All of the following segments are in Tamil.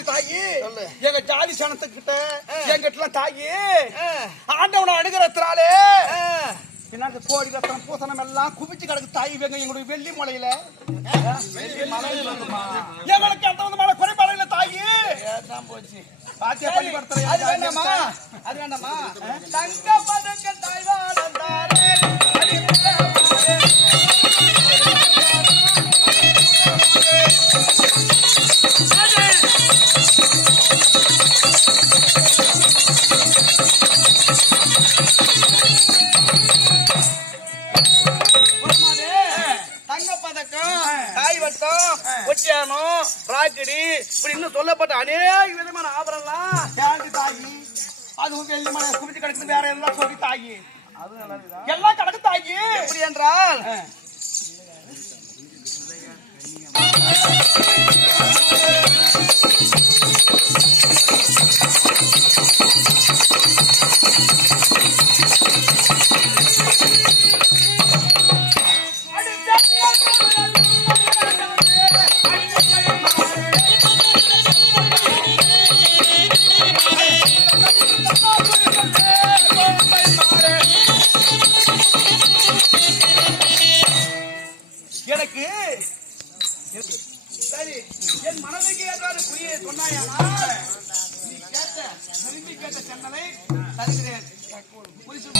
ஜாதி தாயி. எங்க ஜாதி சனத்துக்கிட்ட. எங்கிட்ட தாயி. ஆண்டவனை அணுகிறதுனாலே ஆ. பின்னாடி கோடி ரத்தனம் பூசணம் எல்லாம் குவிச்சு கிடக்கு தாய் வேங்க எங்களுடைய வெள்ளி மலையில. எங்களுக்கு அந்த வந்து மலை குறைபாடு தாயி. போச்சு. பாத்தியா அது வேண்டாமா அது வேண்டாமா தங்க பதக்க தங்க பதக்கம் தாய் வட்டம் ஒட்டியானம் ராக்கடி இப்படி இன்னும் சொல்லப்பட்ட அநேக விதமான ஆபரணம்லாம் ஏண்டி தாயி அதுவும் வெள்ளி மலை குவிச்சு கிடக்குது வேற எல்லாம் சொல்லி தாயி. எல்லாம் கிடக்கு தாயி. எப்படி என்றால்? எனக்கு சரி என் மனதுக்கு ஏற்றாறு புரிய சொன்னாயானால் நீ கேட்ட விரும்பி கேட்ட சென்னலை தருகிறேன். குறிச்சு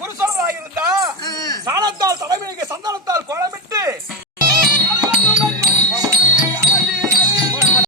புருஷனாக இருந்தா சாணத்தால் தலைமை